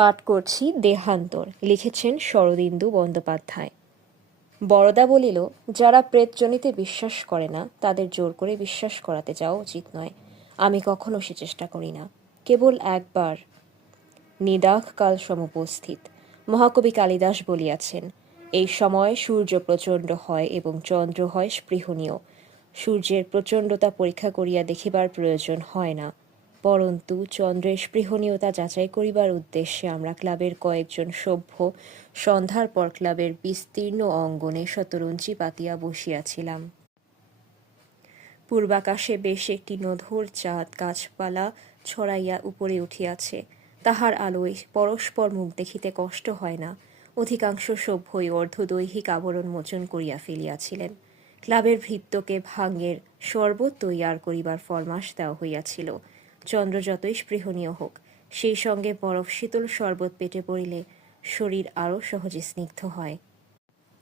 পাঠ করছি দেহান্তর, লিখেছেন শরদিন্দু বন্দ্যোপাধ্যায়। বড়দা বলিল, যারা প্রেতজনিতে বিশ্বাস করে না, তাদের জোর করে বিশ্বাস করাতে যাওয়া উচিত নয়। আমি কখনো সে চেষ্টা করি না। কেবল একবার। নিদাখ কাল সমুপস্থিত। মহাকবি কালিদাস বলিয়াছেন, এই সময় সূর্য প্রচণ্ড হয় এবং চন্দ্র হয় স্পৃহণীয়। সূর্যের প্রচণ্ডতা পরীক্ষা করিয়া দেখিবার প্রয়োজন হয় না। পরন্তু চন্দ্রের স্পৃহণীয়তা যাচাই করিবার উদ্দেশ্যে আমরা ক্লাবের কয়েকজন সভ্য, সন্ধ্যার পর ক্লাবের বিস্তীর্ণ অঙ্গনে শতরঞ্চি পাতিয়া বসিয়াছিলাম। পূর্বাকাশে বেশ একটি নধর চাঁদ গাছপালা ছড়াইয়া উপরে উঠিয়াছে। তাহার আলোয় পরস্পর মুখ দেখিতে কষ্ট হয় না। অধিকাংশ সভ্যই অর্ধদৈহিক আবরণ মোচন করিয়া ফেলিয়াছিলেন। ক্লাবের ভৃত্যকে ভাঙের শরবত তৈয়ার করিবার ফরমাস দেওয়া হইয়াছিল। চন্দ্র যতই স্পৃহণীয় হোক, সেই সঙ্গে বরফ শীতল শরবত পেটে পড়িলে শরীর আরও সহজে স্নিগ্ধ হয়।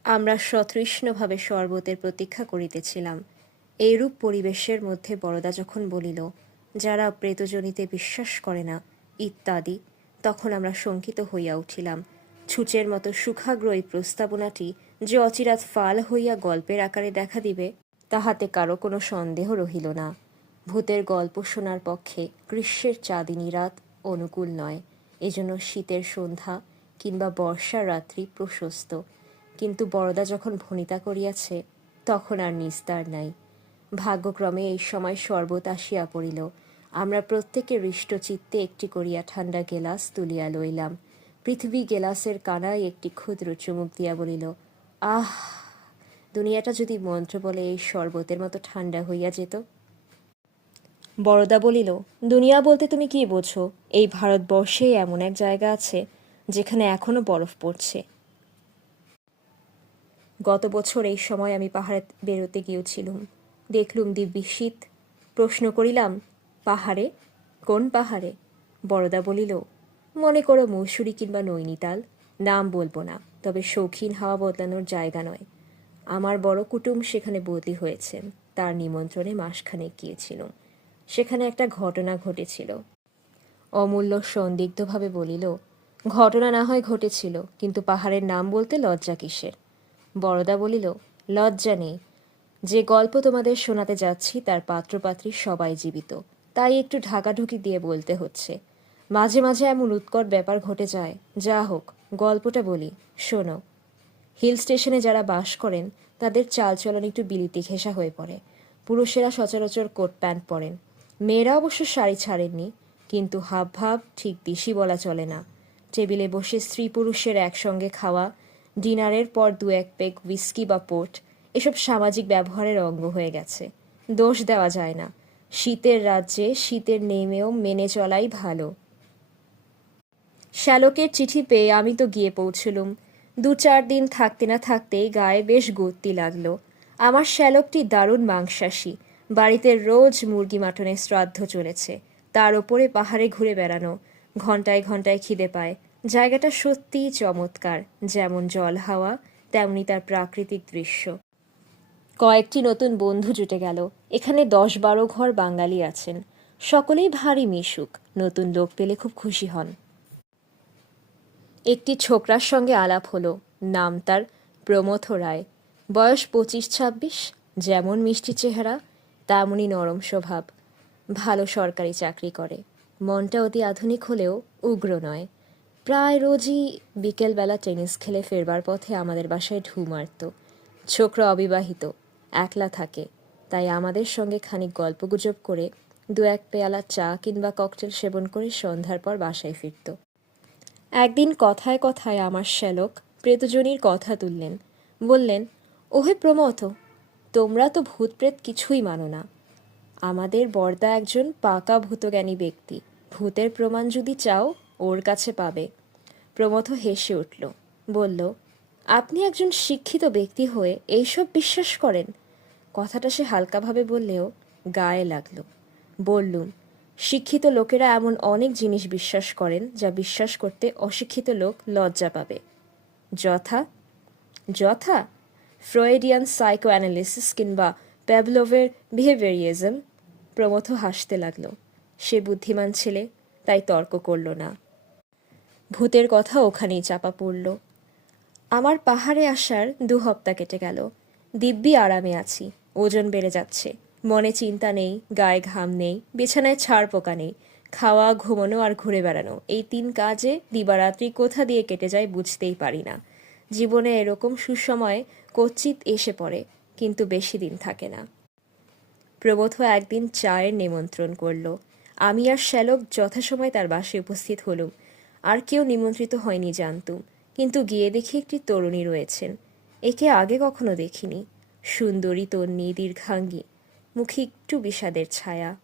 আমরা সতৃষ্ণভাবে শরবতের প্রতীক্ষা করিতেছিলাম। এইরূপ পরিবেশের মধ্যে বড়দা যখন বলিল, যারা প্রেতজনিতে বিশ্বাস করে না, ইত্যাদি, তখন আমরা শঙ্কিত হইয়া উঠিলাম। ছুঁচের মতো সুখাগ্র এই প্রস্তাবনাটি যে অচিরাত ফাল হইয়া গল্পের আকারে দেখা দিবে, তাহাতে কারও কোনো সন্দেহ রহিল না। ভূতের গল্প শোনার পক্ষে গ্রীষ্মের চাঁদিনী রাত অনুকূল নয়। এজন্য শীতের সন্ধ্যা কিংবা বর্ষার রাত্রি প্রশস্ত। কিন্তু বড়দা যখন ভনিতা করিয়াছে, তখন আর নিস্তার নাই। ভাগ্যক্রমে এই সময় শরবত আসিয়া পড়িল। আমরা প্রত্যেকে হৃষ্ট চিত্তে একটি করিয়া ঠান্ডা গেলাস তুলিয়া লইলাম। পৃথিবী গেলাসের কানায় একটি ক্ষুদ্র চুমুক দিয়া বলিল, আহ, দুনিয়াটা যদি মন্ত্র বলে এই শরবতের মতো ঠান্ডা হইয়া যেত? বড়দা বলিল, দুনিয়া বলতে তুমি কি বোঝো? এই ভারতবর্ষে এমন এক জায়গা আছে যেখানে এখনও বরফ পড়ছে। গত বছর এই সময় আমি পাহাড়ে বেরোতে গিয়েছিলুম। দেখলুম দিব্যি শীত। প্রশ্ন করিলাম, পাহাড়ে? কোন পাহাড়ে? বড়দা বলিল, মনে করো মৌসুরি কিংবা নৈনিতাল। নাম বলব না, তবে শৌখিন হাওয়া বদলানোর জায়গা নয়। আমার বড় কুটুম সেখানে বদলি হয়েছেন তার নিমন্ত্রণে মাসখানেক গিয়েছিলাম। সেখানে একটা ঘটনা ঘটেছিল। অমূল্য সন্দিগ্ধভাবে বলিল, ঘটনা না হয় ঘটেছিল, কিন্তু পাহাড়ের নাম বলতে লজ্জা কিসের? বড়দা বলিল, লজ্জা নেই। যে গল্প তোমাদের শোনাতে যাচ্ছি, তার পাত্রপাত্রী সবাই জীবিত। তাই একটু ঢাকাঢুকি দিয়ে বলতে হচ্ছে। মাঝে মাঝে এমন উৎকট ব্যাপার ঘটে যায়। যা হোক, গল্পটা বলি, শোনো। হিল স্টেশনে যারা বাস করেন, তাদের চালচলন একটু বিলিতি ঘেঁষা হয়ে পড়ে। পুরুষেরা সচরাচর কোট প্যান্ট পরেন। মেয়েরা অবশ্য শাড়ি ছাড়েননি, কিন্তু হাব ভাব ঠিক বেশি বলা চলে না। টেবিলে বসে স্ত্রী পুরুষের একসঙ্গে খাওয়া, ডিনারের পর দু এক পেক উইস্কি বা পোর্ট, এসব সামাজিক ব্যবহারের অঙ্গ হয়ে গেছে। দোষ দেওয়া যায় না। শীতের রাজ্যে শীতের নেমেও মেনে চলাই ভালো। শ্যালকের চিঠি পেয়ে আমি তো গিয়ে পৌঁছলুম। দু চার দিন থাকতে না থাকতেই গায়ে বেশ গতি লাগল। আমার শ্যালকটি দারুণ মাংসাশী। বাড়িতে রোজ মুরগি মাটনের শ্রাদ্ধ চলেছে। তার ওপরে পাহাড়ে ঘুরে বেড়ানো, ঘন্টায় ঘন্টায় খিদে পায়। জায়গাটা সত্যিই চমৎকার, যেমন জল হাওয়া, তেমনি তার প্রাকৃতিক দৃশ্য। কয়েকটি নতুন বন্ধু জুটে গেল। এখানে দশ বারো ঘর বাঙালি আছেন। সকলেই ভারী মিশুক, নতুন লোক পেলে খুব খুশি হন। একটি ছোকরার সঙ্গে আলাপ হলো, নাম তার প্রমথ রায়। বয়স পঁচিশ ছাব্বিশ, যেমন মিষ্টি চেহারা তেমনই নরম স্বভাব। ভালো সরকারি চাকরি করে। মনটা অতি আধুনিক হলেও উগ্র নয়। প্রায় রোজই বিকেলবেলা টেনিস খেলে ফেরবার পথে আমাদের বাসায় ঢু মারত। ছোকরা অবিবাহিত, একলা থাকে। তাই আমাদের সঙ্গে খানিক গল্পগুজব করে দু এক পেয়ালা চা কিংবা ককটেল সেবন করে সন্ধ্যার পর বাসায় ফিরত। একদিন কথায় কথায় আমার শ্যালক, প্রেতজনীর কথা তুললেন। বললেন, ওহে প্রমথ তোমরা তো ভূত প্রেত কিছুই মানো না। আমাদের বর্দা একজন পাকা ভূতজ্ঞানী ব্যক্তি। ভূতের প্রমাণ যদি চাও, ওর কাছে পাবে। প্রমথ হেসে উঠল, বলল, আপনি একজন শিক্ষিত ব্যক্তি হয়ে এইসব বিশ্বাস করেন? কথাটা সে হালকাভাবে বললেও গায়ে লাগল। বললুম, শিক্ষিত লোকেরা এমন অনেক জিনিস বিশ্বাস করেন যা বিশ্বাস করতে অশিক্ষিত লোক লজ্জা পাবে। যথা যথা ফ্রয়েডিয়ান সাইকো অ্যানালিসিস কিংবা প্যাভলোভের বিহেভিয়ারিজম প্রমথ হাসতে লাগল। সে বুদ্ধিমান ছেলে, তাই তর্ক করল না। ভূতের কথা ওখানেই চাপা পড়ল। আমার পাহাড়ে আসার দু হপ্তা কেটে গেল। দিব্যি আরামে আছি। ওজন বেড়ে যাচ্ছে। মনে চিন্তা নেই, গায়ে ঘাম নেই, বিছানায় ছাড় পোকা নেই। খাওয়া, ঘুমানো আর ঘুরে বেড়ানো, এই তিন কাজে দিবারাত্রি কোথা দিয়ে কেটে যায় বুঝতেই পারি না। জীবনে এরকম সুসময় কচ্ছিত এসে পড়ে, কিন্তু বেশি দিন থাকে না। প্রবোধ একদিন চায়ের নিমন্ত্রণ করল। আমি আর শ্যালক যথাসময় তার বাসে উপস্থিত হলুম। আর কেউ নিমন্ত্রিত হয়নি জানতুম, কিন্তু গিয়ে দেখি একটি তরুণী রয়েছেন। একে আগে কখনো দেখিনি। সুন্দরী, তন্নি, দীর্ঘাঙ্গী, মুখে একটু বিষাদের ছায়া।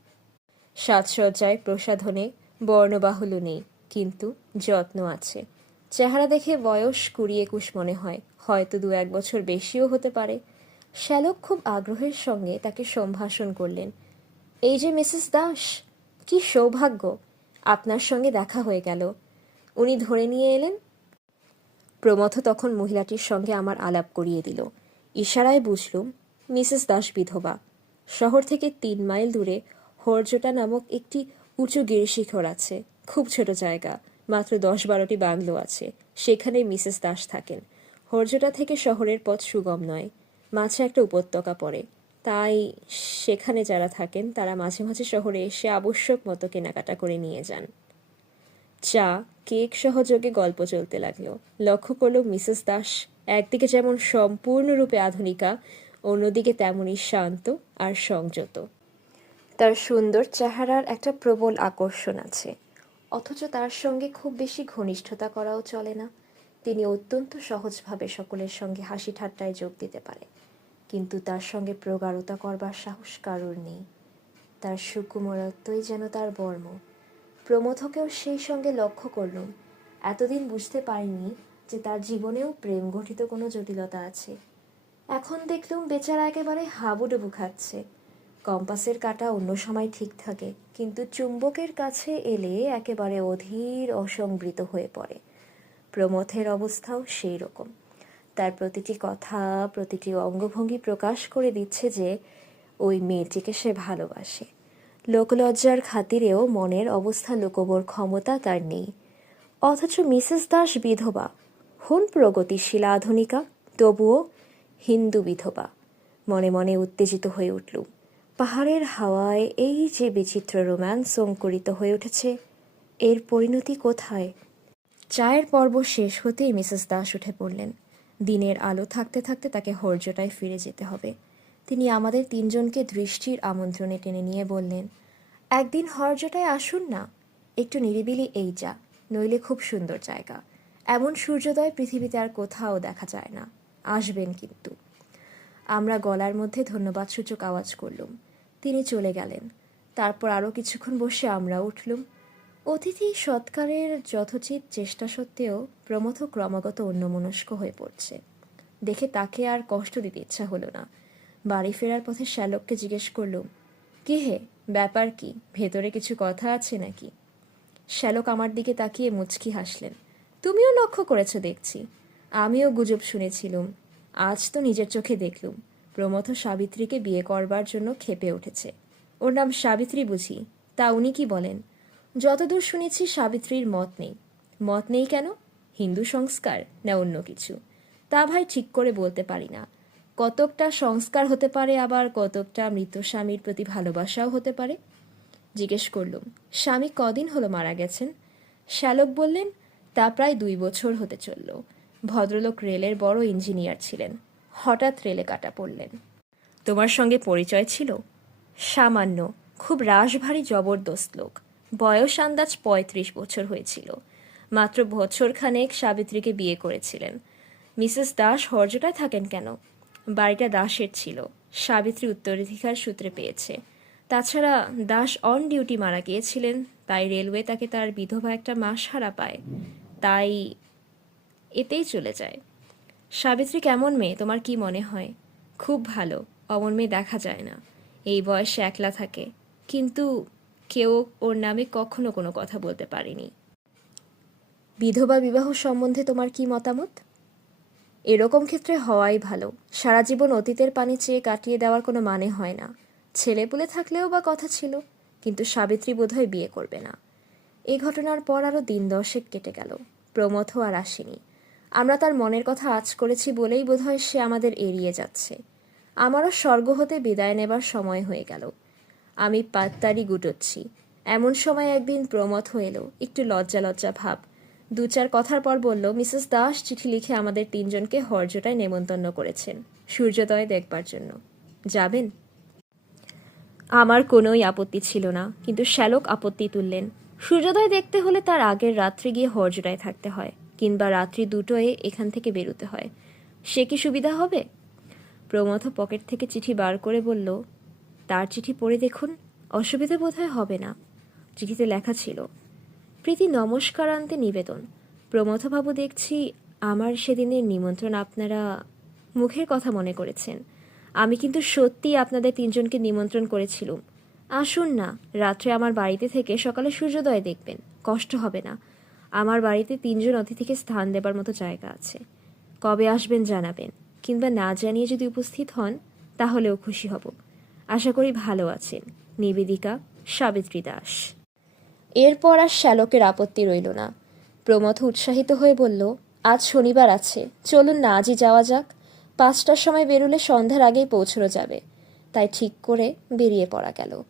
সাজসজ্জায় প্রসাধনে বর্ণবাহুল্য নেই, কিন্তু যত্ন আছে। চেহারা দেখে বয়স কুড়ি একুশ মনে হয়। হয়তো দু এক বছর বেশিও হতে পারে। শ্যালক খুব আগ্রহের সঙ্গে তাকে সম্ভাষণ করলেন। এই যে মিসেস দাস, কি সৌভাগ্য, আপনার সঙ্গে দেখা হয়ে গেল। উনি ধরে নিয়ে এলেন। প্রমথ তখন মহিলাটির সঙ্গে আমার আলাপ করিয়ে দিল। ইশারায় বুঝলুম, মিসেস দাস বিধবা। শহর থেকে তিন মাইল দূরে হরজোটা নামক একটি উঁচু গিরিশিখর আছে। খুব ছোট জায়গা। মাত্র দশ বারোটি বাংলো আছে। সেখানে মিসেস দাস থাকেন। হরজোটা থেকে শহরের পথ সুগম নয়। মাঝে একটা উপত্যকা পড়ে। তাই সেখানে যারা থাকেন, তারা মাঝে মাঝে শহরে এসে আবশ্যক মতো কেনাকাটা করে নিয়ে যান। চা, কেক সহযোগে গল্প চলতে লাগল। লক্ষ্য করল মিসেস দাস একদিকে যেমন সম্পূর্ণরূপে আধুনিকা, অন্যদিকে তেমনই শান্ত আর সংযত। তার সুন্দর চেহারার একটা প্রবল আকর্ষণ আছে। অথচ তার সঙ্গে খুব বেশি ঘনিষ্ঠতা করাও চলে না। তিনি অত্যন্ত সহজভাবে সকলের সঙ্গে হাসি ঠাট্টায় যোগ দিতে পারে। কিন্তু তার সঙ্গে প্রগাঢ়তা করবার সাহস কারোর নেই। তার সুকুমারত্বই যেন তার বর্ম। প্রমথকেও সেই সঙ্গে লক্ষ্য করলুম। এতদিন বুঝতে পারিনি যে তার জীবনেও প্রেম গঠিত কোনো জটিলতা আছে। এখন দেখলুম বেচারা একেবারে হাবুডুবু খাচ্ছে। কম্পাসের কাটা অন্য সময় ঠিক থাকে, কিন্তু চুম্বকের কাছে এলে একেবারে অধীর অসংবৃত হয়ে পড়ে। প্রমথের অবস্থাও সেই রকম। তার প্রতিটি কথা, প্রতিটি অঙ্গভঙ্গি প্রকাশ করে দিচ্ছে যে, ওই মেয়েটিকে সে ভালোবাসে। লোকলজ্জার খাতিরেও মনের অবস্থা লোকবর ক্ষমতা তার নেই। অথচ মিসেস দাস বিধবা, হন প্রগতিশীল আধুনিকা, তবুও হিন্দু বিধবা, মনে মনে উত্তেজিত হয়ে উঠলুম। পাহাড়ের হাওয়ায় এই যে বিচিত্র রোম্যান্স অঙ্কুরিত হয়ে উঠেছে, এর পরিণতি কোথায়? চায়ের পর্ব শেষ হতেই মিসেস দাস উঠে পড়লেন। দিনের আলো থাকতে থাকতে তাকে হর্যটায় ফিরে যেতে হবে। তিনি আমাদের তিনজনকে দৃষ্টির আমন্ত্রণে টেনে নিয়ে বললেন, একদিন হর্যটায় আসুন না। একটু নিরিবিলি এই যা, নইলে খুব সুন্দর জায়গা। এমন সূর্যোদয় পৃথিবীতে আর কোথাও দেখা যায় না। আসবেন কিন্তু। আমরা গলার মধ্যে ধন্যবাদ সূচক আওয়াজ করলুম। তিনি চলে গেলেন। তারপর আরও কিছুক্ষণ বসে আমরা উঠলুম। অতিথি সৎকারের যথোচিত চেষ্টা সত্ত্বেও প্রমথ ক্রমাগত অন্যমনস্ক হয়ে পড়ছে। দেখে তাকে আর কষ্ট দিতে ইচ্ছা হলো না। বাড়ি ফেরার পথে শ্যালককে জিজ্ঞেস করলুম, কি হে, ব্যাপার কি? ভেতরে কিছু কথা আছে নাকি? শ্যালক আমার দিকে তাকিয়ে মুচকি হাসলেন, তুমিও লক্ষ্য করেছ দেখছি। আমিও গুজব শুনেছিলুম। আজ তো নিজের চোখে দেখলুম। প্রমথ সাবিত্রীকে বিয়ে করবার জন্য খেপে উঠেছে। ওর নাম সাবিত্রী বুঝি, তা উনি কি বলেন? যতদূর শুনেছি সাবিত্রীর মত নেই। মত নেই কেন? হিন্দু সংস্কার না অন্য কিছু? তা ভাই ঠিক করে বলতে পারি না। কতকটা সংস্কার হতে পারে আবার কতকটা মৃত স্বামীর প্রতি ভালোবাসাও হতে পারে? জিজ্ঞেস করলুম, স্বামী কদিন হলো মারা গেছেন? শ্যালক বললেন, তা প্রায় দুই বছর হতে চলল। ভদ্রলোক রেলের বড় ইঞ্জিনিয়ার ছিলেন। হঠাৎ রেলে কাটা পড়লেন। তোমার সঙ্গে পরিচয় ছিল? সামান্য, খুব রাশভারী জবরদস্ত লোক। বয়স আন্দাজ পঁয়ত্রিশ বছর হয়েছিল। মাত্র বছরখানেক সাবিত্রীকে বিয়ে করেছিলেন। মিসেস দাস হরজটায় থাকেন কেন? বাড়িটা দাসের ছিল। সাবিত্রী উত্তরাধিকার সূত্রে পেয়েছে। তাছাড়া দাস অন ডিউটি মারা গিয়েছিলেন, তাই রেলওয়ে তাকে তার বিধবা একটা মাস হারা পায়। তাই এতেই চলে যায়। সাবিত্রী কেমন মেয়ে? তোমার কি মনে হয়? খুব ভালো। অমন মেয়ে দেখা যায় না। এই বয়সে একলা থাকে। কিন্তু কেউ ওর নামে কখনো কোনো কথা বলতে পারেনি। বিধবা বিবাহ সম্বন্ধে তোমার কি মতামত? এরকম ক্ষেত্রে হওয়াই ভালো। সারা জীবন অতীতের পানি চেয়ে কাটিয়ে দেওয়ার কোনো মানে হয় না। ছেলেপুলে থাকলেও বা কথা ছিল, কিন্তু সাবিত্রী বোধহয় বিয়ে করবে না। এ ঘটনার পর আরও দিন দশেক কেটে গেল। প্রমথ আর আসেনি। আমরা তার মনের কথা আজ করেছি বলেই বোধহয় সে আমাদের এড়িয়ে যাচ্ছে। আমারও স্বর্গ হতে বিদায় নেবার সময় হয়ে গেল। আমি পাত্তারি গুটোচ্ছি। এমন সময় একদিন প্রমথ এলো। একটু লজ্জা লজ্জা ভাব। দু চার কথার পর বলল, মিসেস দাস চিঠি লিখে আমাদের তিনজনকে হরজটায় নেমন্তন্ন করেছেন। সূর্যোদয় দেখবার জন্য। যাবেন? আমার কোনোই আপত্তি ছিল না, কিন্তু শ্যালক আপত্তি তুললেন। সূর্যোদয় দেখতে হলে তার আগের রাত্রে গিয়ে হরজোড়ায় থাকতে হয়। কিংবা রাত্রি দুটোয় এখান থেকে বেরোতে হয়। সে কি সুবিধা হবে? প্রমথ পকেট থেকে চিঠি বার করে বলল, তার চিঠি পড়ে দেখুন, অসুবিধা বোধহয় হবে না। চিঠিতে লেখা ছিল, প্রীতি নমস্কার আনতে নিবেদন। প্রমথবাবু দেখছি, আমার সেদিনের নিমন্ত্রণ আপনারা মুখের কথা মনে করেছেন। আমি কিন্তু সত্যি আপনাদের তিনজনকে নিমন্ত্রণ করেছিলুম। আসুন না, রাত্রে আমার বাড়িতে থেকে সকালে সূর্যোদয় দেখবেন, কষ্ট হবে না। আমার বাড়িতে তিনজন অতিথিকে স্থান দেবার মতো জায়গা আছে। কবে আসবেন জানাবেন, কিংবা না জানিয়ে যদি উপস্থিত হন, তাহলেও খুশি হব। আশা করি ভালো আছেন। নিবেদিকা সাবিত্রী দাস। এরপর আর শ্যালকের আপত্তি রইল না। প্রমথ উৎসাহিত হয়ে বলল, আজ শনিবার আছে, চলুন না আজই যাওয়া যাক। পাঁচটার সময় বেরোলে সন্ধ্যার আগেই পৌঁছানো যাবে। তাই ঠিক করে বেরিয়ে পড়া গেল।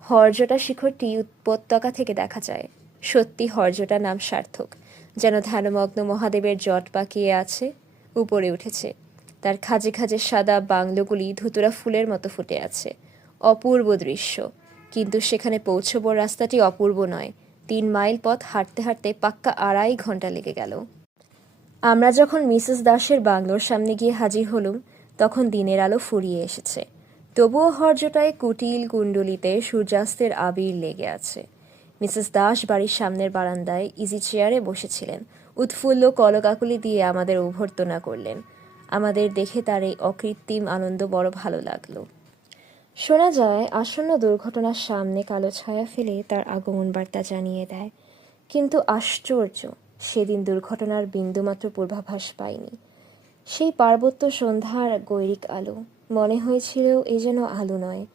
হরজটা শিখরটি উপত্যকা থেকে দেখা যায়। সত্যি হরজটা নাম সার্থক, যেন ধ্যানমগ্ন মহাদেবের জট পাকিয়ে আছে, উপরে উঠেছে। তার খাজে খাজে সাদা বাংলোগুলি ধুতুরা ফুলের মতো ফুটে আছে। অপূর্ব দৃশ্য। কিন্তু সেখানে পৌঁছবার রাস্তাটি অপূর্ব নয়। তিন মাইল পথ হাঁটতে হাঁটতে পাক্কা আড়াই ঘণ্টা লেগে গেল। আমরা যখন মিসেস দাসের বাংলোর সামনে গিয়ে হাজির হলুম, তখন দিনের আলো ফুরিয়ে এসেছে। তবুও হরজটায় কুটিল কুণ্ডলিতে সূর্যাস্তের আবির লেগে আছে। মিসেস দাস বাড়ির সামনের বারান্দায় ইজি চেয়ারে বসেছিলেন। উৎফুল্ল কলকাকুলি দিয়ে আমাদের অভ্যর্থনা করলেন। আমাদের দেখে তার এই অকৃত্রিম আনন্দ বড় ভালো লাগল। শোনা যায়, আসন্ন দুর্ঘটনার সামনে কালো ছায়া ফেলে তার আগমন বার্তা জানিয়ে দেয়। কিন্তু আশ্চর্য, সেদিন দুর্ঘটনার বিন্দুমাত্র পূর্বাভাস পাইনি সেই পার্বত্য সন্ধ্যার গৈরিক আলো, মনে হয়েছিল এ যেন আলো নয়,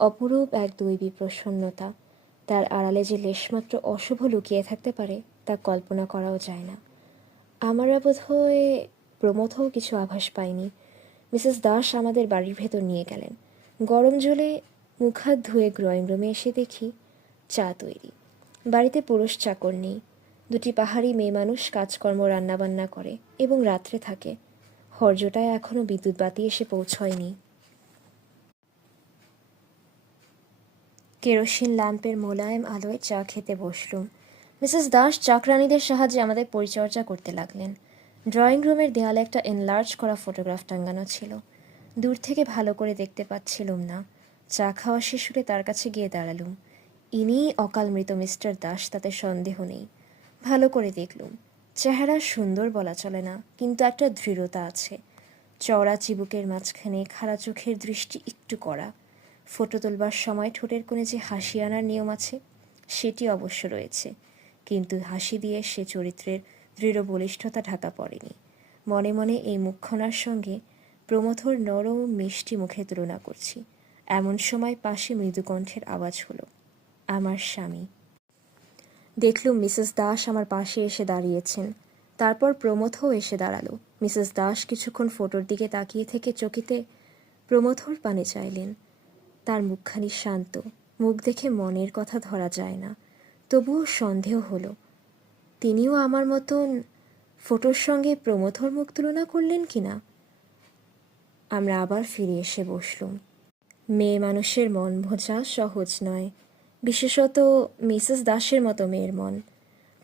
অপরূপ এক দৈবী প্রসন্নতা তার আড়ালে যে লেশমাত্র অশুভ লুকিয়ে থাকতে পারে, তা কল্পনা করাও যায় না। আমরা বোধহয় প্রমথও কিছু আভাস পাইনি। মিসেস দাস আমাদের বাড়ির ভেতর নিয়ে গেলেন। গরম জলে মুখ হাত ধুয়ে ড্রয়িং রুমে এসে দেখি চা তৈরি। বাড়িতে পুরুষ চাকর নেই। দুটি পাহাড়ি মেয়ে মানুষ কাজকর্ম রান্নাবান্না করে এবং রাত্রে থাকে। হরজটায় এখনও বিদ্যুৎ বাতি এসে পৌঁছয়নি। কেরোসিন ল্যাম্পের মোলায়েম আলোয় চা খেতে বসলুম। মিসেস দাস চাকরানীদের সাহায্যে আমাদের পরিচর্যা করতে লাগলেন। ড্রয়িং রুমের দেয়ালে একটা এনলার্জ করা ফটোগ্রাফ টাঙ্গানো ছিল। দূর থেকে ভালো করে দেখতে পাচ্ছিলুম না। চা খাওয়া শেষ হলে তার কাছে গিয়ে দাঁড়ালুম। ইনিই অকাল মৃত মিস্টার দাস, তাতে সন্দেহ নেই। ভালো করে দেখলুম। চেহারা সুন্দর বলা চলে না, কিন্তু একটা দৃঢ়তা আছে। চওড়া চিবুকের মাঝখানে খাড়া চোখের দৃষ্টি একটু কড়া। ফটো তোলবার সময় ঠোঁটের কোণে যে হাসি আনার নিয়ম আছে, সেটি অবশ্য রয়েছে। কিন্তু হাসি দিয়ে সে চরিত্রের দৃঢ় বলিষ্ঠতা ঢাকা পড়েনি। মনে মনে এই মুখখানার সঙ্গে প্রমথর নরম মিষ্টি মুখে তুলনা করছি। এমন সময় পাশে মৃদুকণ্ঠের আওয়াজ হলো, আমার স্বামী। দেখলুম মিসেস দাস আমার পাশে এসে দাঁড়িয়েছেন। তারপর প্রমথও এসে দাঁড়াল। মিসেস দাস কিছুক্ষণ ফটোর দিকে তাকিয়ে থেকে চকিতে প্রমথর পানে চাইলেন তার মুখখানি শান্ত। মুখ দেখে মনের কথা ধরা যায় না। তবুও সন্দেহ হলো। তিনিও আমার মতন ফটোর সঙ্গে প্রমথর মুখ তুলনা করলেন কি না? আমরা আবার ফিরে এসে বসলুম। মেয়ে মানুষের মন বোঝা সহজ নয়। বিশেষত মিসেস দাসের মতো মেয়ের মন।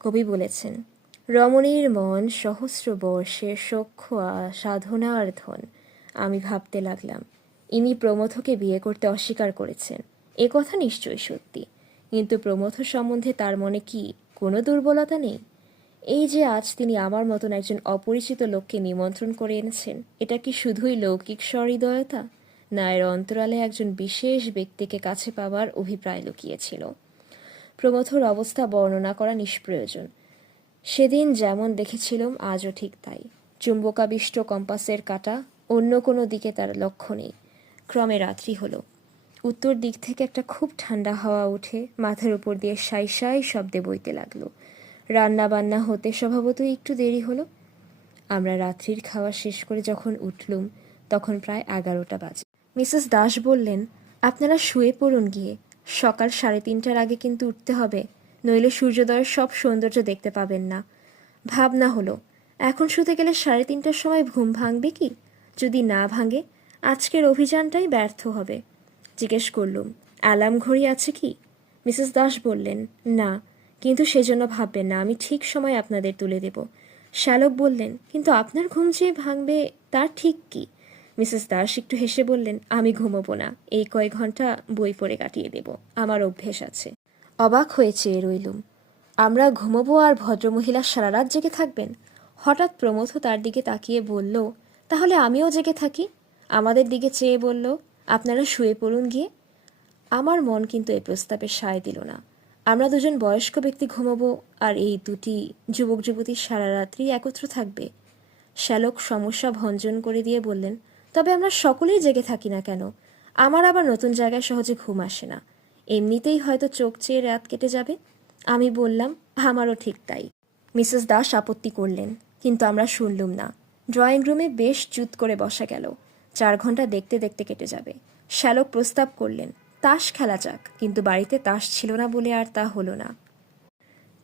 কবি বলেছেন, রমণীর মন সহস্র বর্ষের সক্ষ সাধনার ধন। আমি ভাবতে লাগলাম ইনি প্রমথকে বিয়ে করতে অস্বীকার করেছেন। এ কথা নিশ্চয়ই সত্যি। কিন্তু প্রমথ সম্বন্ধে তার মনে কি কোনো দুর্বলতা নেই? এই যে আজ তিনি আমার মতন একজন অপরিচিত লোককে নিমন্ত্রণ করে এনেছেন, এটা কি শুধুই লৌকিক সহৃদয়তা? না, এর অন্তরালে একজন বিশেষ ব্যক্তিকে কাছে পাওয়ার অভিপ্রায় লুকিয়েছিল। প্রমথর অবস্থা বর্ণনা করা নিষ্প্রয়োজন। সেদিন যেমন দেখেছিলাম, আজও ঠিক তাই। চুম্বকাবিষ্ট কম্পাসের কাটা অন্য কোনো দিকে তার লক্ষ্য নেই। ক্রমে রাত্রি হলো। উত্তর দিক থেকে একটা খুব ঠান্ডা হাওয়া উঠে মাথার উপর দিয়ে সাই সাই শব্দে বইতে লাগল। রান্না বান্না হতে স্বভাবতই একটু দেরি হলো। আমরা রাত্রির খাওয়া শেষ করে যখন উঠলুম, তখন প্রায় এগারোটা বাজে। মিসেস দাস বললেন, আপনারা শুয়ে পড়ুন গিয়ে। সকাল সাড়ে তিনটার আগে কিন্তু উঠতে হবে, নইলে সূর্যোদয়ের সব সৌন্দর্য দেখতে পাবেন না। ভাবনা হলো, এখন শুতে গেলে সাড়ে তিনটার সময় ঘুম ভাঙবে কি? যদি না ভাঙে আজকের অভিযানটাই ব্যর্থ হবে। জিজ্ঞেস করলুম, অ্যালার্ম ঘড়ি আছে কি? মিসেস দাস বললেন, না, কিন্তু সেজন্য ভাববেন না, আমি ঠিক সময় আপনাদের তুলে দেব। শ্যালক বললেন, কিন্তু আপনার ঘুম যে ভাঙবে, তার ঠিক কি? মিসেস দাস একটু হেসে বললেন, আমি ঘুমোবো না, এই কয়েক ঘণ্টা বই পড়ে কাটিয়ে দেব, আমার অভ্যেস আছে। অবাক হয়ে চেয়ে রইলুম, আমরা ঘুমোবো আর ভদ্রমহিলা সারা রাত জেগে থাকবেন? হঠাৎ প্রমথ তার দিকে তাকিয়ে বলল, তাহলে আমিও জেগে থাকি? আমাদের দিকে চেয়ে বলল, আপনারা শুয়ে পড়ুন গিয়ে। আমার মন কিন্তু এই প্রস্তাবে সায় দিল না। আমরা দুজন বয়স্ক ব্যক্তি ঘুমাবো আর এই দুটি যুবক যুবতী সারা রাত্রি একত্র থাকবে। শ্যালক সমস্যা ভঞ্জন করে দিয়ে বললেন, তবে আমরা সকলেই জেগে থাকি না কেন? আমার আবার নতুন জায়গায় সহজে ঘুম আসে না। এমনিতেই হয়তো চোখ চেয়ে রাত কেটে যাবে। আমি বললাম, আমারও ঠিক তাই। মিসেস দাস আপত্তি করলেন, কিন্তু আমরা শুনলুম না। ড্রয়িং রুমে বেশ চুত করে বসা গেল। চার ঘণ্টা দেখতে দেখতে কেটে যাবে। শ্যালক প্রস্তাব করলেন, তাস খেলা যাক, কিন্তু বাড়িতে তাস ছিল না বলে আর তা হলো না।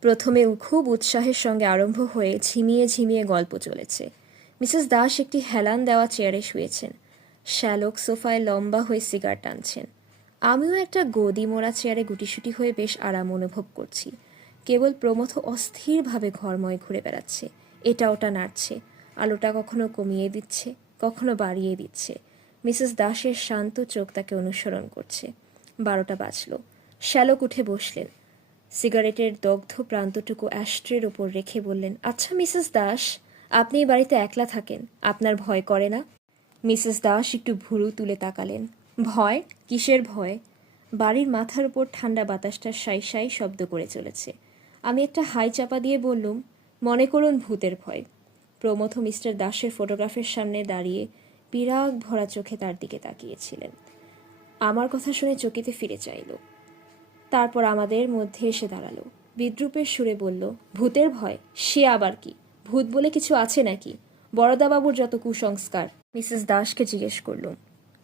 প্রথমে খুব উৎসাহের সঙ্গে আরম্ভ হয়ে ঝিমিয়ে ঝিমিয়ে গল্প চলেছে। মিসেস দাস একটি হেলান দেওয়া চেয়ারে শুয়েছেন। শ্যালক সোফায় লম্বা হয়ে সিগার টানছেন। আমিও একটা গদি মোড়া চেয়ারে গুটিসুটি হয়ে বেশ আরাম অনুভব করছি। কেবল প্রমথ অস্থিরভাবে ঘরময় ঘুরে বেড়াচ্ছে। এটা ওটা নাড়ছে। আলোটা কখনো কমিয়ে দিচ্ছে। কখনো বাড়িয়ে দিচ্ছে। মিসেস দাসের শান্ত চোখ তাকে অনুসরণ করছে। বারোটা বাজল। শ্যালক উঠে বসলেন। সিগারেটের দগ্ধ প্রান্তটুকু অ্যাস্ট্রের ওপর রেখে বললেন আচ্ছা মিসেস দাস, আপনি বাড়িতে একলা থাকেন। আপনার ভয় করে না? মিসেস দাস একটু ভুরু তুলে তাকালেন। ভয়? কিসের ভয়? বাড়ির মাথার উপর ঠান্ডা বাতাসটা সাই সাই শব্দ করে চলেছে। আমি একটা হাই চাপা দিয়ে বললুম, মনে করুন ভূতের ভয়। প্রমথ মিস্টার দাসের ফটোগ্রাফের সামনে দাঁড়িয়ে বিরাগ ভরা চোখে তার দিকে তাকিয়েছিলেন। আমার কথা শুনে চকিতে ফিরে চাইল। তারপর আমাদের মধ্যে এসে দাঁড়াল। বিদ্রুপের সুরে বলল, ভূতের ভয়? সে আবার কি? ভূত বলে কিছু আছে নাকি? বড়দাবাবুর যত কুসংস্কার। মিসেস দাসকে জিজ্ঞেস করলুম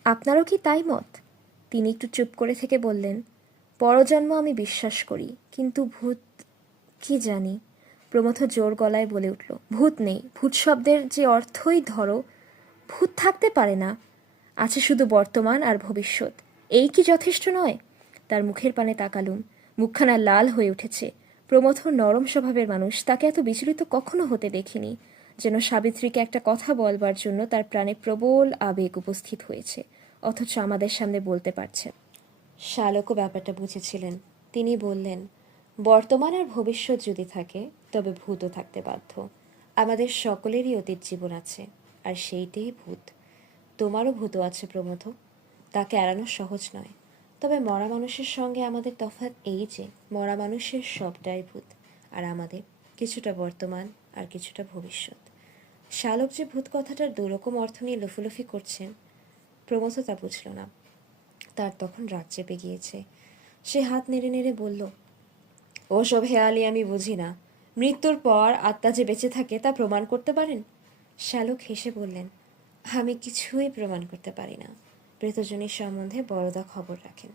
আপনারও কি তাই মত? তিনি একটু চুপ করে থেকে বললেন, পরজন্ম আমি বিশ্বাস করি, কিন্তু ভূত কি জানি? প্রমথ জোর গলায় বলে উঠল, ভূত নেই, ভূত শব্দের যে অর্থই ধরো, ভূত থাকতে পারে না। আছে শুধু বর্তমান আর ভবিষ্যৎ। এই কি যথেষ্ট নয়? তার মুখের পানে তাকালুম। মুখখানা লাল হয়ে উঠেছে। প্রমথ নরম স্বভাবের মানুষ, তাকে এত বিচলিত কখনো হতে দেখিনি, যেন সাবিত্রীকে একটা কথা বলবার জন্য তার প্রাণে প্রবল আবেগ উপস্থিত হয়েছে, অথচ আমাদের সামনে বলতে পারছেন। শালকও ব্যাপারটা বুঝেছিলেন। তিনি বললেন, বর্তমান আর ভবিষ্যৎ যদি থাকে তবে ভূতও থাকতে বাধ্য। আমাদের সকলেরই অতীত জীবন আছে, আর সেইটাই ভূত। তোমারও ভূত আছে প্রমথ তাকে এড়ানো সহজ নয়। তবে মরা মানুষের সঙ্গে আমাদের তফাৎ এই যে, মরা মানুষের সবটাই ভূত, আর আমাদের কিছুটা বর্তমান আর কিছুটা ভবিষ্যৎ। শালক যে ভূত কথাটার দুরকম অর্থ নিয়ে লফুলফি করছেন প্রমথ তা বুঝল না। তার তখন রাগ চেপে গিয়েছে। সে হাত নেড়ে নেড়ে বলল, ওসব হেয়ালি আমি বুঝি না। মৃত্যুর পর আত্মা যে বেঁচে থাকে তা প্রমাণ করতে পারেন? শ্যালক হেসে বললেন, আমি কিছুই প্রমাণ করতে পারি না। প্রেতজনীর সম্বন্ধে বড়দা খবর রাখেন।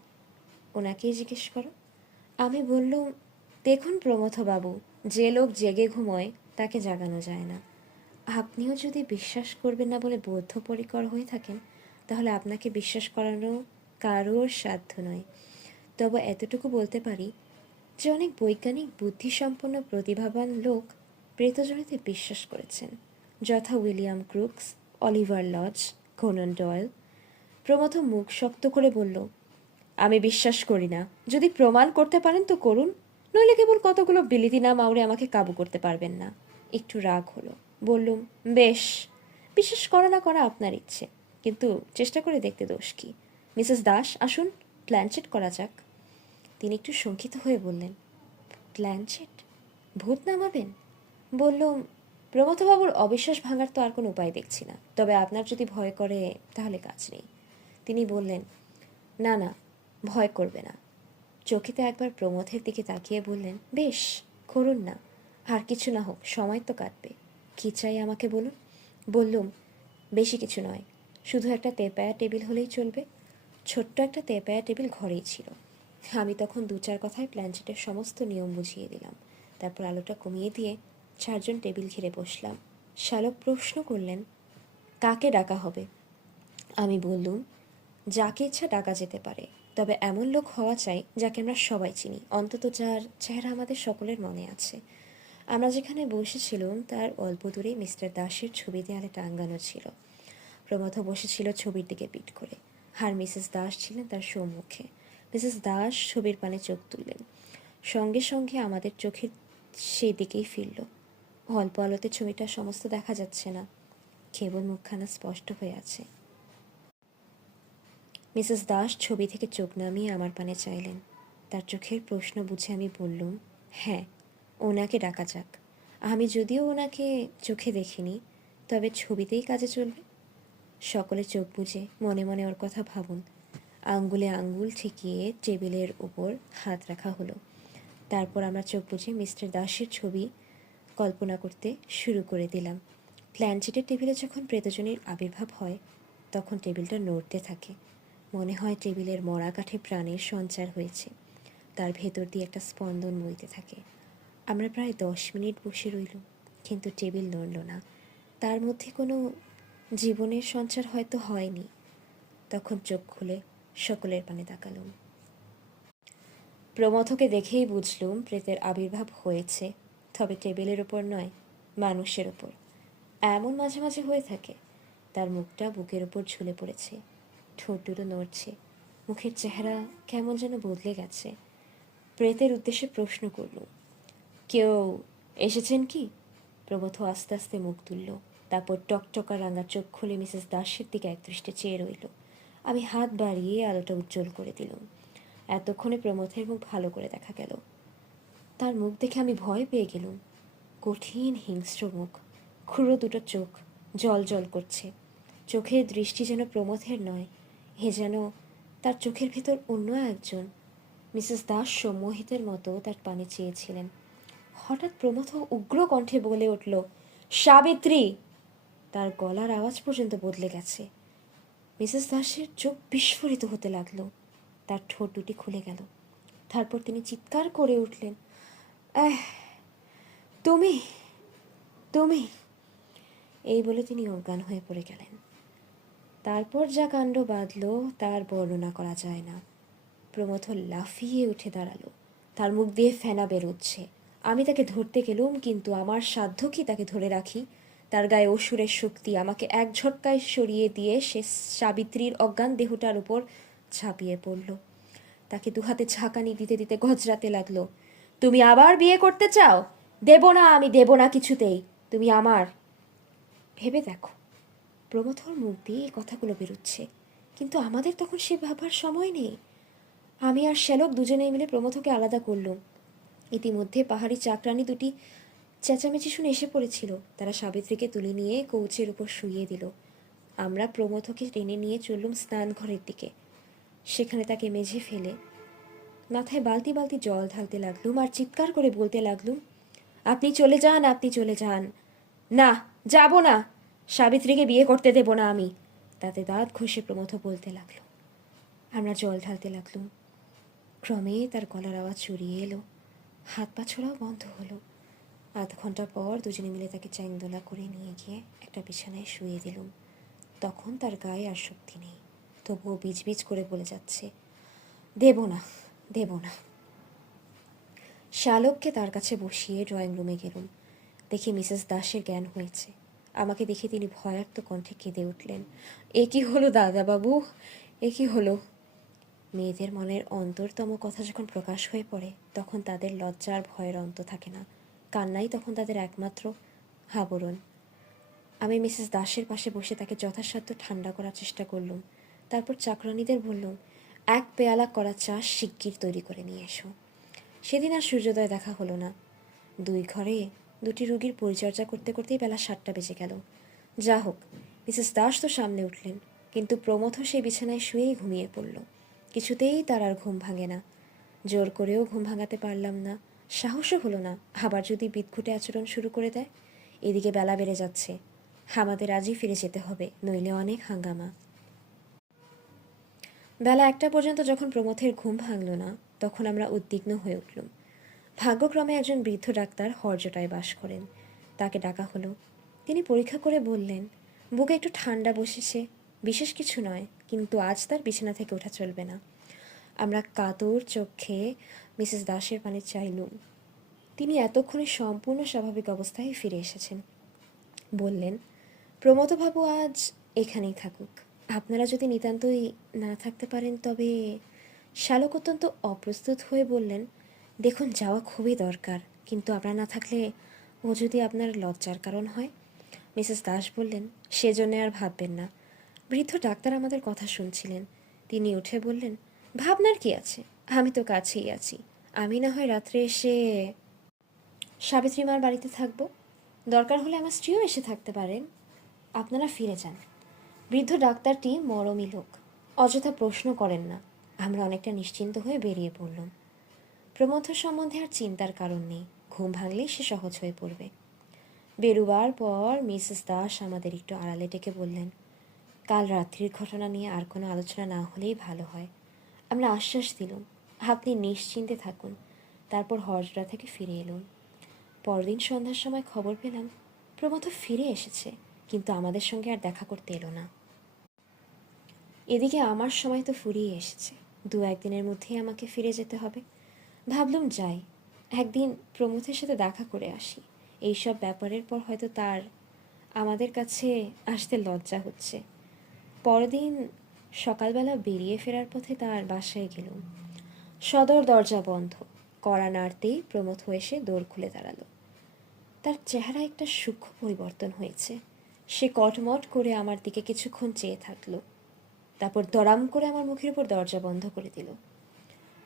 ওনাকেই জিজ্ঞেস করো। আমি বললুম, দেখুন প্রমথবাবু যে লোক জেগে ঘুমোয় তাকে জাগানো যায় না। আপনিও যদি বিশ্বাস করবেন না বলে বদ্ধপরিকর হয়ে থাকেন, তাহলে আপনাকে বিশ্বাস করানো কারোর সাধ্য নয়। তবে এতটুকু বলতে পারি যে অনেক বৈজ্ঞানিক বুদ্ধিসম্পন্ন প্রতিভাবান লোক প্রেতজনিতে বিশ্বাস করেছেন। যথা William Crookes Oliver Lodge, Conan Doyle. Pramatha মুখ শক্ত করে বলল, আমি বিশ্বাস করি না। যদি প্রমাণ করতে পারেন তো করুন। নইলে কেবল কতগুলো বিলিতি নাম আউড়ে আমাকে কাবু করতে পারবেন না। একটু রাগ হলো। বললুম, বেশ, বিশ্বাস করা না করা আপনার ইচ্ছে। কিন্তু চেষ্টা করে দেখতে দোষ কি? মিসেস দাস, আসুন প্ল্যানচেট করা যাক। তিনি একটু শঙ্কিত হয়ে বললেন প্ল্যানচেট ভূত নামাবেন? বললুম প্রমথবাবুর অবিশ্বাস ভাঙার তো আর কোনো উপায় দেখছি না। তবে আপনার যদি ভয় করে, তাহলে কাজ নেই। তিনি বললেন, না না, ভয় করবে না। চকিতে একবার প্রমথের দিকে তাকিয়ে বললেন, বেশ, করুন না। আর কিছু না হোক, সময় তো কাটবে। কী চাই আমাকে বলুন? বললুম, বেশি কিছু নয়। শুধু একটা তেপায়া টেবিল হলেই চলবে। ছোট্ট একটা তেপায়া টেবিল ঘরেই ছিল। আমি তখন দু চার কথায় প্ল্যানচেটের সমস্ত নিয়ম বুঝিয়ে দিলাম। তারপর আলোটা কমিয়ে দিয়ে চারজন টেবিল ঘিরে বসলাম। শালক প্রশ্ন করলেন, কাকে ডাকা হবে? আমি বললুম, যাকে ইচ্ছা ডাকা যেতে পারে, তবে এমন লোক হওয়া চাই যাকে আমরা সবাই চিনি। অন্তত যার চেহারা আমাদের সকলের মনে আছে। আমরা যেখানে বসেছিলাম, তার অল্প দূরেই মিস্টার দাসের ছবি দেয়ালে টাঙ্গানো ছিল। প্রমথ বসেছিল ছবির দিকে পিট করে। আর মিসেস দাস ছিলেন তার সম্মুখে। মিসেস দাস ছবির পানে চোখ তুললেন। সঙ্গে সঙ্গে আমাদের চোখের সেই দিকেই ফিরল। অল্প আলোতে ছবিটা সমস্ত দেখা যাচ্ছে না, কেবল মুখখানা স্পষ্ট হয়ে আছে। মিসেস দাস ছবি থেকে চোখ নামিয়ে আমার পানে চাইলেন। তার চোখের প্রশ্ন বুঝে আমি বললুম হ্যাঁ ওনাকে ডাকা যাক। আমি যদিও ওনাকে চোখে দেখিনি, তবে ছবিতেই কাজে চলবে? সকলে চোখ বুঝে মনে মনে ওর কথা ভাবুন। আঙ্গুলে আঙ্গুল ঠেকিয়ে টেবিলের উপর হাত রাখা হলো। তারপর আমরা চোখ বুঝে মিস্টার দাসের ছবি কল্পনা করতে শুরু করে দিলাম। প্ল্যানচেটের টেবিলে যখন প্রেতজনীর আবির্ভাব হয়, তখন টেবিলটা নড়তে থাকে। মনে হয় টেবিলের মরা কাঠে প্রাণের সঞ্চার হয়েছে। তার ভেতর দিয়ে একটা স্পন্দন বইতে থাকে। আমরা প্রায় দশ মিনিট বসে রইল কিন্তু টেবিল নড়ল না। তার মধ্যে কোনো জীবনের সঞ্চার হয়তো হয়নি। তখন চোখ খুলে সকলের পানে তাকালুম। প্রমথকে দেখেই বুঝলুম প্রেতের আবির্ভাব হয়েছে, তবে টেবিলের ওপর নয়, মানুষের ওপর এমন মাঝে মাঝে হয়ে থাকে, তার মুখটা বুকের ওপর ঝুলে পড়েছে, ঠোঁট দুটো নড়ছে, মুখের চেহারা কেমন যেন বদলে গেছে। প্রেতের উদ্দেশ্যে প্রশ্ন করল কেউ এসেছেন কি? প্রমথ আস্তে আস্তে মুখ তুলল, তারপর টকটকা রাঙা চোখ খুলে মিসেস দাসের দিকে একদৃষ্টে চেয়ে রইল। আমি হাত বাড়িয়ে আলোটা উজ্জ্বল করে দিলাম। এতক্ষণে প্রমথের মুখ ভালো করে দেখা গেল। তার মুখ দেখে আমি ভয় পেয়ে গেলুম। কঠিন হিংস্র মুখ খুঁড়ো দুটো চোখ, জল জল করছে। চোখের দৃষ্টি যেন প্রমথের নয় হে যেন তার চোখের ভেতর অন্য একজন। মিসেস দাস সম্মোহিতের মতো তার পানে চেয়েছিলেন। হঠাৎ প্রমথ উগ্র কণ্ঠে বলে উঠল, সাবিত্রী! তার গলার আওয়াজ পর্যন্ত বদলে গেছে। মিসেস দাসের চোখ বিস্ফোরিত হতে লাগল। তার ঠোঁট দুটি খুলে গেল। তারপর তিনি চিৎকার করে উঠলেন তুমি তুমি। এই বলে তিনি অজ্ঞান হয়ে পড়ে গেলেন। তারপর যা কাণ্ড বাঁধল, তার বর্ণনা করা যায় না। প্রমথ লাফিয়ে উঠে দাঁড়াল। তার মুখ দিয়ে ফেনা বেরোচ্ছে। আমি তাকে ধরতে গেলুম, কিন্তু আমার সাধ্য কি তাকে ধরে রাখি? তার গায়ে অসুরের শক্তি আমাকে এক ঝটকায় সরিয়ে দিয়ে সে সাবিত্রীর অজ্ঞান দেহটার উপর ঝাঁপিয়ে পড়ল। তাকে দুহাতে ঝাঁকানি দিতে দিতে গজরাতে লাগল, তুমি আবার বিয়ে করতে চাও? দেব না আমি, দেব না কিছুতেই। তুমি আমার। ভেবে দেখো, প্রমথর মুখ দিয়ে এই কথাগুলো বেরোচ্ছে, কিন্তু আমাদের তখন সে ভাবার সময় নেই। আমি আর শ্যালক দুজনেই মিলে প্রমথকে আলাদা করলুম। ইতিমধ্যে পাহাড়ি চাকরানি দুটি চেঁচামেচি শুনে এসে পড়েছিল। তারা সাবিত্রীকে তুলে নিয়ে কৌচের উপর শুইয়ে দিল। আমরা প্রমথকে টেনে নিয়ে চললুম স্নান ঘরের দিকে। সেখানে তাকে মেঝে ফেলে মাথায় বালতি বালতি জল ঢালতে লাগলুম আর চিৎকার করে বলতে লাগলুম, আপনি চলে যান, আপনি চলে যান। না, যাব না। সাবিত্রীকে বিয়ে করতে দেব না আমি। তাতে দাঁত ঘষে প্রমথ বলতে লাগল। আমরা জল ঢালতে লাগলুম। ক্রমে তার গলার আওয়াজ চড়িয়ে এলো। হাত পা ছোড়াও বন্ধ হলো। আধ ঘণ্টা পর দুজনে মিলে তাকে চ্যাংদোলা করে নিয়ে গিয়ে একটা বিছানায় শুয়ে দিলুম। তখন তার গায়ে আর শক্তি নেই। তবুও বিজ বিজ করে বলে যাচ্ছে, দেব না দেব না। শালককে তার কাছে বসিয়ে ড্রয়িং রুমে গেলুম। দেখি মিসেস দাসের জ্ঞান হয়েছে। আমাকে দেখে তিনি ভয়ার্ত কণ্ঠে কেঁদে উঠলেন, এ কি হলো দাদাবাবু? এ কি হলো? মেয়েদের মনের অন্তরতম কথা যখন প্রকাশ হয়ে পড়ে, তখন তাদের লজ্জা আর ভয়ের অন্ত থাকে না। কান্নাই তখন তাদের একমাত্র আবরণ। আমি মিসেস দাসের পাশে বসে তাকে যথাসাধ্য ঠান্ডা করার চেষ্টা করলুম। তারপর চাকরানীদের বললুম, এক পেয়ালা করা চা শিগগির তৈরি করে নিয়ে এসো। সেদিন আর সূর্যোদয় দেখা হলো না। দুই ঘরে দুটি রুগীর পরিচর্যা করতে করতেই বেলা সাতটা বেজে গেল। যা হোক, মিসেস দাস তো সামনে উঠলেন, কিন্তু প্রমথ সেই বিছানায় শুয়েই ঘুমিয়ে পড়ল। কিছুতেই তার আর ঘুম ভাঙে না। জোর করেও ঘুম ভাঙাতে পারলাম না। সাহসও হলো না আবার যদি বিদঘুটে আচরণ শুরু করে দেয়। এদিকে বেলা বেড়ে যাচ্ছে। আমাদের আজই ফিরে যেতে হবে, নইলে অনেক হাঙ্গামা। বেলা একটা পর্যন্ত যখন প্রমথের ঘুম ভাঙল না, তখন আমরা উদ্বিগ্ন হয়ে উঠলাম। ভাগ্যক্রমে একজন বৃদ্ধ ডাক্তার হরজটায় বাস করেন। তাকে ডাকা হলো। তিনি পরীক্ষা করে বললেন, বুকে একটু ঠান্ডা বসেছে। বিশেষ কিছু নয়, কিন্তু আজ তার বিছানা থেকে ওঠা চলবে না। আমরা কাতর চোখে মিসেস দাসের পানে চাইলুম তিনি এতক্ষণে সম্পূর্ণ স্বাভাবিক অবস্থায় ফিরে এসেছেন। বললেন প্রমথবাবু আজ এখানেই থাকুক। আপনারা যদি নিতান্তই না থাকতে পারেন, তবে শালক অত্যন্ত অপ্রস্তুত হয়ে বললেন, দেখুন, যাওয়া খুবই দরকার, কিন্তু আপনারা না থাকলে ও যদি আপনার লজ্জার কারণ হয়? মিসেস দাস বললেন, সেজন্যে আর ভাববেন না। বৃদ্ধ ডাক্তার আমাদের কথা শুনছিলেন। তিনি উঠে বললেন, ভাবনার কি আছে? আমি তো কাছেই আছি। আমি না হয় রাত্রে এসে সাবিত্রী মার বাড়িতে থাকব। দরকার হলে আমার স্ত্রীও এসে থাকতে পারেন। আপনারা ফিরে যান। বৃদ্ধ ডাক্তারটি মরমী লোক। অযথা প্রশ্ন করেন না। আমরা অনেকটা নিশ্চিন্ত হয়ে বেরিয়ে পড়লাম। প্রমথ সম্বন্ধে আর চিন্তার কারণ নেই। ঘুম ভাঙলেই সে সহজ হয়ে পড়বে। বেরুবার পর মিসেস দাস আমাদের একটু আড়ালে ডেকে বললেন, কাল রাত্রির ঘটনা নিয়ে আর কোনো আলোচনা না হলেই ভালো হয়। আমরা আশ্বাস দিলাম আপনি নিশ্চিন্তে থাকুন। তারপর হজরা থেকে ফিরে এলুম। পরদিন সন্ধ্যার সময় খবর পেলাম প্রমথ ফিরে এসেছে, কিন্তু আমাদের সঙ্গে আর দেখা করতে এলো না। এদিকে আমার সময় তো ফুরিয়ে এসেছে। দু একদিনের মধ্যেই আমাকে ফিরে যেতে হবে। ভাবলুম যাই, একদিন প্রমথের সাথে দেখা করে আসি। এইসব ব্যাপারের পর হয়তো তার আমাদের কাছে আসতে লজ্জা হচ্ছে। পরদিন সকালবেলা বেরিয়ে ফেরার পথে তার বাসায় গেলুম। সদর দরজা বন্ধ। কড়া নাড়তেই প্রমথ এসে দৌড় খুলে দাঁড়াল। তার চেহারা একটা সূক্ষ্ম পরিবর্তন হয়েছে। সে কটমট করে আমার দিকে কিছুক্ষণ চেয়ে থাকল। তারপর দরাম করে আমার মুখের উপর দরজা বন্ধ করে দিল।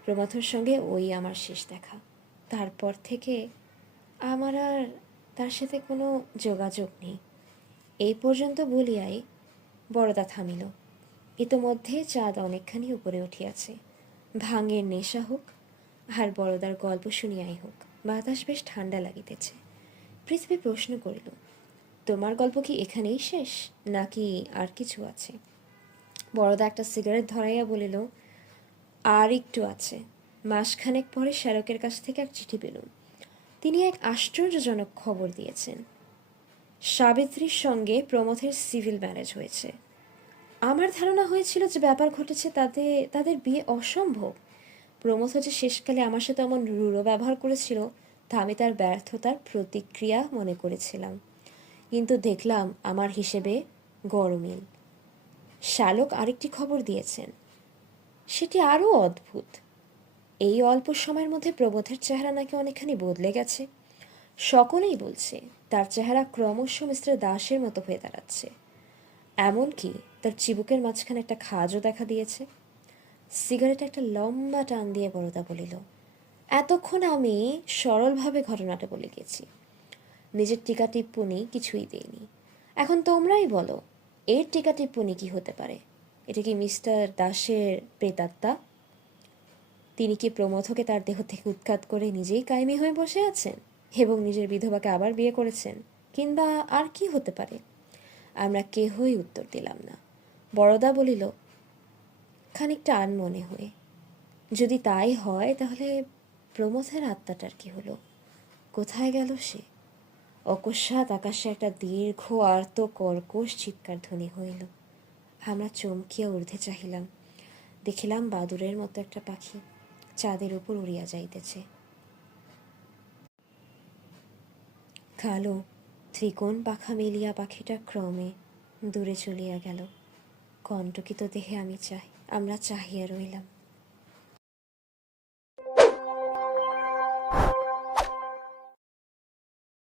প্রমথর সঙ্গে ওই আমার শেষ দেখা। তারপর থেকে আমার আর তার সাথে কোনো যোগাযোগ নেই। এই পর্যন্ত বলিয়াই বড়দা থামিল। ইতোমধ্যে চাঁদ অনেকখানি উপরে উঠিয়াছে। ভাঙের নেশা হোক, আর বড়দার গল্প শুনিয়াই হোক, বাতাস বেশ ঠান্ডা লাগিতেছে। পৃথিবী প্রশ্ন করিল, তোমার গল্প কি এখানেই শেষ, নাকি আর কিছু আছে? বড়দা একটা সিগারেট ধরাইয়া বলিল, আর একটু আছে। মাসখানেক পরে শ্যারকের কাছ থেকে এক চিঠি পেলুম। তিনি এক আশ্চর্যজনক খবর দিয়েছেন। সাবিত্রীর সঙ্গে প্রমথের সিভিল ম্যারেজ হয়েছে। আমার ধারণা হয়েছিল যে ব্যাপার ঘটেছে তাতে, তাদের বিয়ে অসম্ভব। প্রমথ হচ্ছে শেষকালে আমার সাথে এমন রূঢ় ব্যবহার করেছিল, তা আমি তার ব্যর্থতার প্রতিক্রিয়া মনে করেছিলাম। কিন্তু দেখলাম আমার হিসেবে গরমিল। শালক আরেকটি খবর দিয়েছেন। সেটি আরও অদ্ভুত। এই অল্প সময়ের মধ্যে প্রবোধের চেহারা নাকি অনেকখানি বদলে গেছে। সকলেই বলছে, তার চেহারা ক্রমশ মিস্টার দাসের মতো হয়ে দাঁড়াচ্ছে। এমনকি তার চিবুকের মাঝখানে একটা খাজও দেখা দিয়েছে। সিগারেট একটা লম্বা টান দিয়ে বড়দা বলিল, এতক্ষণ আমি সরলভাবে ঘটনাটা বলে গেছি। নিজের টিকা টিপ্পনি কিছুই দেয়নি এখন তোমরাই বলো, এর টিকা টিপ্পনি কি হতে পারে? এটা কি মিস্টার দাসের প্রেতাত্মা? তিনি কি প্রমথকে তার দেহ থেকে উৎখাত করে নিজেই কায়েমি হয়ে বসে আছেন এবং নিজের বিধবাকে আবার বিয়ে করেছেন? কিংবা আর কি হতে পারে? আমরা কেহই উত্তর দিলাম না। বড়দা বলিল, খানিকটা আনমনে হয়ে। যদি তাই হয়, তাহলে প্রমথের আত্মাটার কি হলো? কোথায় গেল সে? অকস্মাৎ আকাশে একটা দীর্ঘ আর্ত কর্কশ চিৎকার ধ্বনি হইল। আমরা চমকিয়া ঊর্ধ্বে চাহিলাম। দেখিলাম বাদুরের মতো একটা পাখি চাঁদের উপর উড়িয়া যাইতেছে। কালো, ত্রিকোণ পাখা মেলিয়া পাখিটা ক্রমে দূরে চলিয়া গেল। কণ্টকিত দেহে আমি চাই আমরা চাহিয়া রইলাম